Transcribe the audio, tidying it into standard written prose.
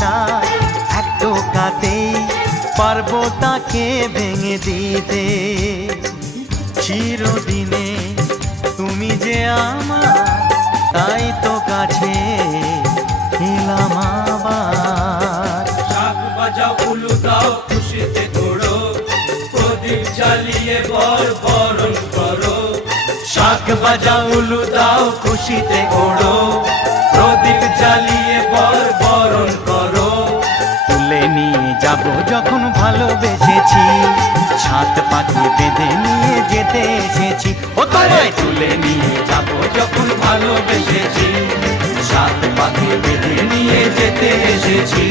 ভালোবাসায় এক টোকাতেই পারবো তাকে ভেঙে দিতে। চিরদিনে তুমি যে আমার, তাই তো কাছে এলাম আবার। শাক বাজাও উলু দাও খুশিতে ঘোড়ো, প্রদীপ জ্বালিয়ে বরণ করো। শাক বাজাও উলু দাও খুশিতে ওড়ো, প্রদীপ জ্বালিয়ে বরণ করো। তুলে নিয়ে যাব যখন ভালোবেসেছি, ছাত পাখি বেঁধে নিয়ে যেতে এসেছি। ও তোমায় তুলে নিয়ে যাব যখন ভালোবেসেছি, সাত পাখি বেঁধে নিয়ে যেতে এসেছি।